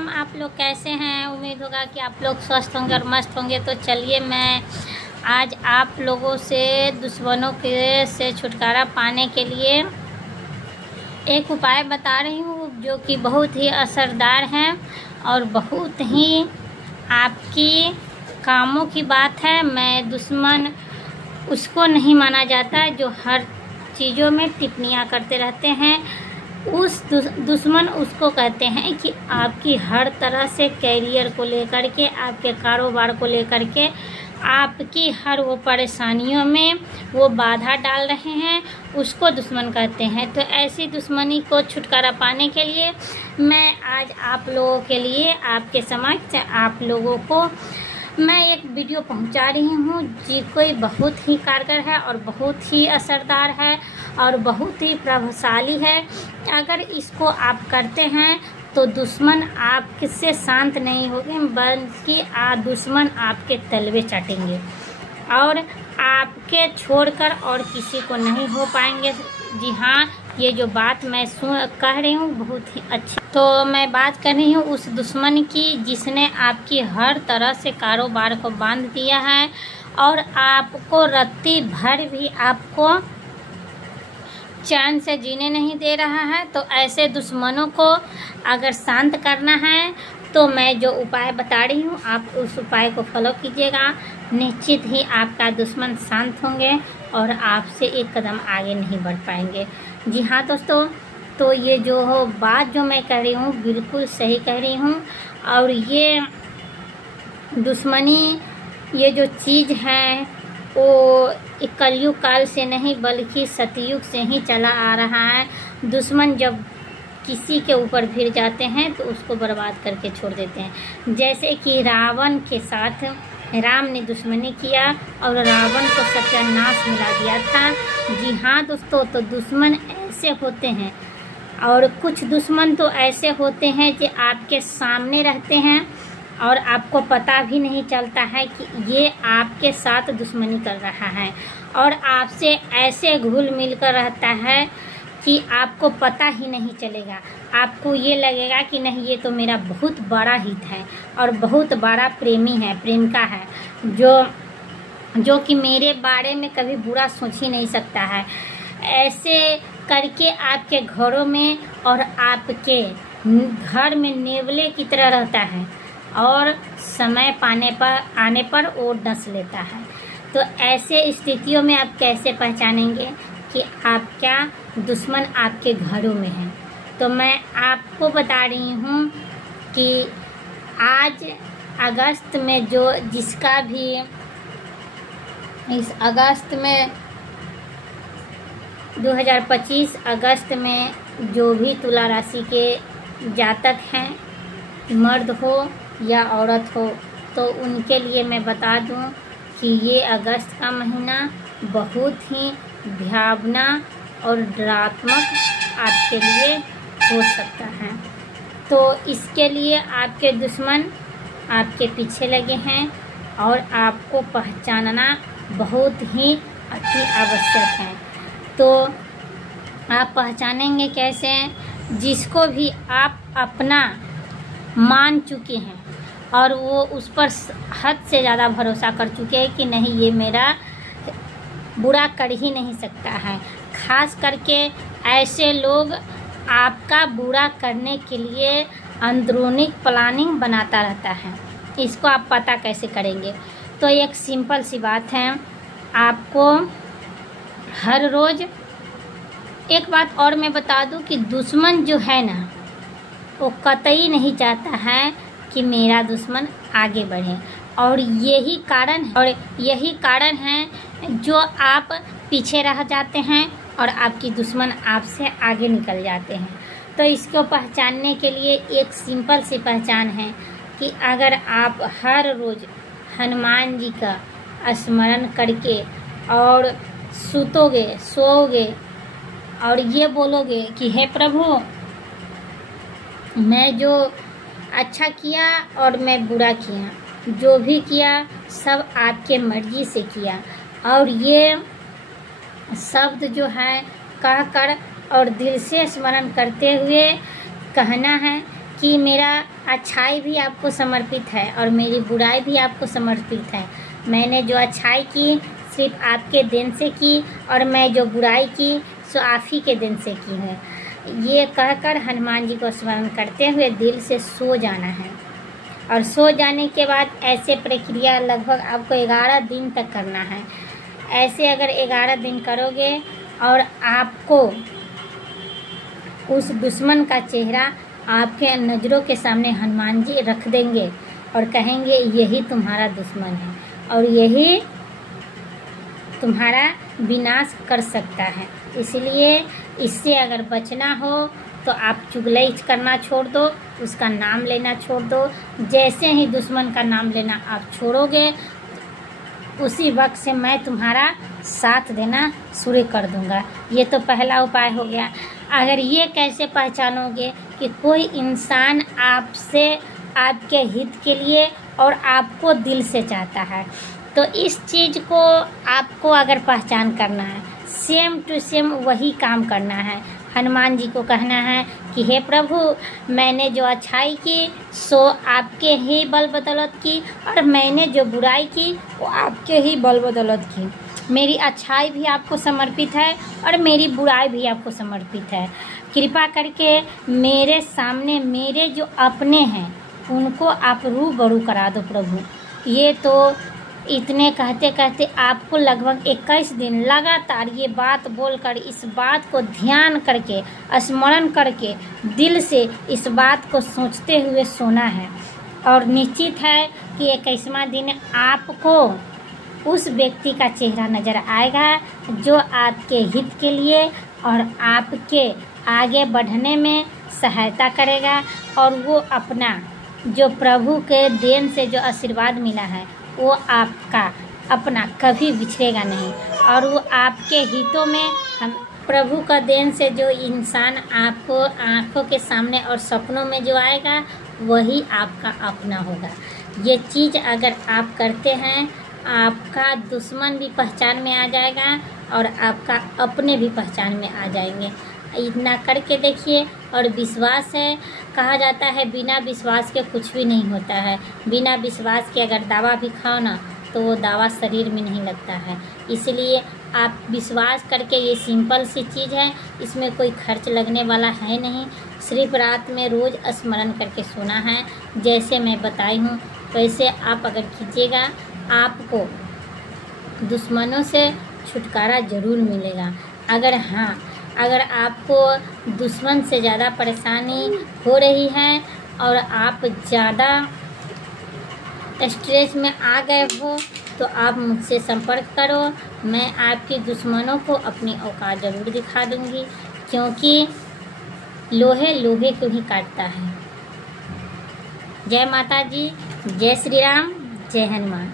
राम। आप लोग कैसे हैं? उम्मीद होगा कि आप लोग स्वस्थ होंगे और मस्त होंगे। तो चलिए मैं आज आप लोगों से दुश्मनों के से छुटकारा पाने के लिए एक उपाय बता रही हूँ जो कि बहुत ही असरदार है और बहुत ही आपकी कामों की बात है। मैं दुश्मन उसको नहीं माना जाता जो हर चीज़ों में टिप्पणियाँ करते रहते हैं। उस दुश्मन उसको कहते हैं कि आपकी हर तरह से कैरियर को लेकर के, आपके कारोबार को लेकर के, आपकी हर वो परेशानियों में वो बाधा डाल रहे हैं, उसको दुश्मन कहते हैं। तो ऐसी दुश्मनी को छुटकारा पाने के लिए मैं आज आप लोगों के लिए, आपके समक्ष आप लोगों को मैं एक वीडियो पहुंचा रही हूं जी कोई बहुत ही कारगर है और बहुत ही असरदार है और बहुत ही प्रभावशाली है। अगर इसको आप करते हैं तो दुश्मन आपसे शांत नहीं होंगे, बल्कि दुश्मन आपके तलवे चाटेंगे और आपके छोड़कर और किसी को नहीं हो पाएंगे। जी हाँ, ये जो बात मैं कह रही हूँ बहुत ही अच्छी। तो मैं बात कर रही हूँ उस दुश्मन की जिसने आपकी हर तरह से कारोबार को बांध दिया है और आपको रत्ती भर भी आपको चैन से जीने नहीं दे रहा है। तो ऐसे दुश्मनों को अगर शांत करना है तो मैं जो उपाय बता रही हूँ आप उस उपाय को फॉलो कीजिएगा। निश्चित ही आपका दुश्मन शांत होंगे और आपसे एक कदम आगे नहीं बढ़ पाएंगे। जी हाँ दोस्तों, तो ये जो बात जो मैं कह रही हूँ बिल्कुल सही कह रही हूँ। और ये दुश्मनी, ये जो चीज़ है वो कलयुग काल से नहीं बल्कि सतयुग से ही चला आ रहा है। दुश्मन जब किसी के ऊपर भिड़ जाते हैं तो उसको बर्बाद करके छोड़ देते हैं। जैसे कि रावण के साथ राम ने दुश्मनी किया और रावण को सत्यानाश मिला दिया था। जी हाँ दोस्तों, तो दुश्मन ऐसे होते हैं और कुछ दुश्मन तो ऐसे होते हैं जो आपके सामने रहते हैं और आपको पता भी नहीं चलता है कि ये आपके साथ दुश्मनी कर रहा है और आपसे ऐसे घुल मिल कर रहता है कि आपको पता ही नहीं चलेगा। आपको ये लगेगा कि नहीं, ये तो मेरा बहुत बड़ा हित है और बहुत बड़ा प्रेमी है, प्रेमिका है, जो कि मेरे बारे में कभी बुरा सोच ही नहीं सकता है। ऐसे करके आपके घरों में और आपके घर में नेवले की तरह रहता है और समय आने पर वो डस लेता है। तो ऐसे स्थितियों में आप कैसे पहचानेंगे कि आपका दुश्मन आपके घरों में है? तो मैं आपको बता रही हूँ कि आज अगस्त में जिसका भी इस अगस्त में 2025 अगस्त में जो भी तुला राशि के जातक हैं, मर्द हो या औरत हो, तो उनके लिए मैं बता दूं कि ये अगस्त का महीना बहुत ही भयावना और डरात्मक आपके लिए हो सकता है। तो इसके लिए आपके दुश्मन आपके पीछे लगे हैं और आपको पहचानना बहुत ही अति आवश्यक है। तो आप पहचानेंगे कैसे? जिसको भी आप अपना मान चुके हैं और वो उस पर हद से ज़्यादा भरोसा कर चुके हैं कि नहीं, ये मेरा बुरा कर ही नहीं सकता है। खास करके ऐसे लोग आपका बुरा करने के लिए अंदरूनी प्लानिंग बनाता रहता है। इसको आप पता कैसे करेंगे? तो एक सिंपल सी बात है, आपको हर रोज़ एक बात और मैं बता दूं कि दुश्मन जो है ना, वो कतई नहीं चाहता है कि मेरा दुश्मन आगे बढ़े और यही कारण है जो आप पीछे रह जाते हैं और आपकी दुश्मन आपसे आगे निकल जाते हैं। तो इसको पहचानने के लिए एक सिंपल सी पहचान है कि अगर आप हर रोज़ हनुमान जी का स्मरण करके और सोओगे और ये बोलोगे कि हे प्रभु, मैं जो अच्छा किया और मैं बुरा किया, जो भी किया सब आपके मर्जी से किया, और ये शब्द जो है कहकर और दिल से स्मरण करते हुए कहना है कि मेरा अच्छाई भी आपको समर्पित है और मेरी बुराई भी आपको समर्पित है। मैंने जो अच्छाई की सिर्फ आपके देन से की और मैं जो बुराई की सो आप ही के देन से की है। ये कहकर हनुमान जी को स्मरण करते हुए दिल से सो जाना है। और सो जाने के बाद ऐसे प्रक्रिया लगभग आपको 11 दिन तक करना है। ऐसे अगर 11 दिन करोगे और आपको उस दुश्मन का चेहरा आपके नज़रों के सामने हनुमान जी रख देंगे और कहेंगे यही तुम्हारा दुश्मन है और यही तुम्हारा विनाश कर सकता है। इसलिए इससे अगर बचना हो तो आप चुगली करना छोड़ दो, उसका नाम लेना छोड़ दो। जैसे ही दुश्मन का नाम लेना आप छोड़ोगे उसी वक्त से मैं तुम्हारा साथ देना शुरू कर दूंगा। ये तो पहला उपाय हो गया। अगर ये कैसे पहचानोगे कि कोई इंसान आपसे आपके हित के लिए और आपको दिल से चाहता है, तो इस चीज़ को आपको अगर पहचान करना है, सेम टू सेम वही काम करना है। हनुमान जी को कहना है कि हे प्रभु, मैंने जो अच्छाई की सो आपके ही बल बदौलत की और मैंने जो बुराई की वो आपके ही बल बदौलत की। मेरी अच्छाई भी आपको समर्पित है और मेरी बुराई भी आपको समर्पित है। कृपा करके मेरे सामने मेरे जो अपने हैं उनको आप रूबरू करा दो प्रभु। ये तो इतने कहते कहते आपको लगभग 21 दिन लगातार ये बात बोलकर, इस बात को ध्यान करके, स्मरण करके, दिल से इस बात को सोचते हुए सोना है। और निश्चित है कि 21वां दिन आपको उस व्यक्ति का चेहरा नज़र आएगा जो आपके हित के लिए और आपके आगे बढ़ने में सहायता करेगा। और वो अपना जो प्रभु के देन से जो आशीर्वाद मिला है वो आपका अपना कभी बिछड़ेगा नहीं। और वो आपके हितों में हम प्रभु का देन से जो इंसान आपको आँखों के सामने और सपनों में जो आएगा वही आपका अपना होगा। ये चीज़ अगर आप करते हैं आपका दुश्मन भी पहचान में आ जाएगा और आपका अपने भी पहचान में आ जाएंगे। इतना करके देखिए। और विश्वास है, कहा जाता है बिना विश्वास के कुछ भी नहीं होता है। बिना विश्वास के अगर दवा भी खाओ ना तो वो दवा शरीर में नहीं लगता है। इसलिए आप विश्वास करके, ये सिंपल सी चीज़ है, इसमें कोई खर्च लगने वाला है नहीं। सिर्फ रात में रोज़ स्मरण करके सोना है। जैसे मैं बताई हूँ वैसे आप अगर कीजिएगा आपको दुश्मनों से छुटकारा ज़रूर मिलेगा। अगर आपको दुश्मन से ज़्यादा परेशानी हो रही है और आप ज़्यादा स्ट्रेस में आ गए हो तो आप मुझसे संपर्क करो। मैं आपके दुश्मनों को अपनी औकात ज़रूर दिखा दूँगी, क्योंकि लोहे लोहे को ही काटता है। जय माता जी, जय श्री राम, जय हनुमान।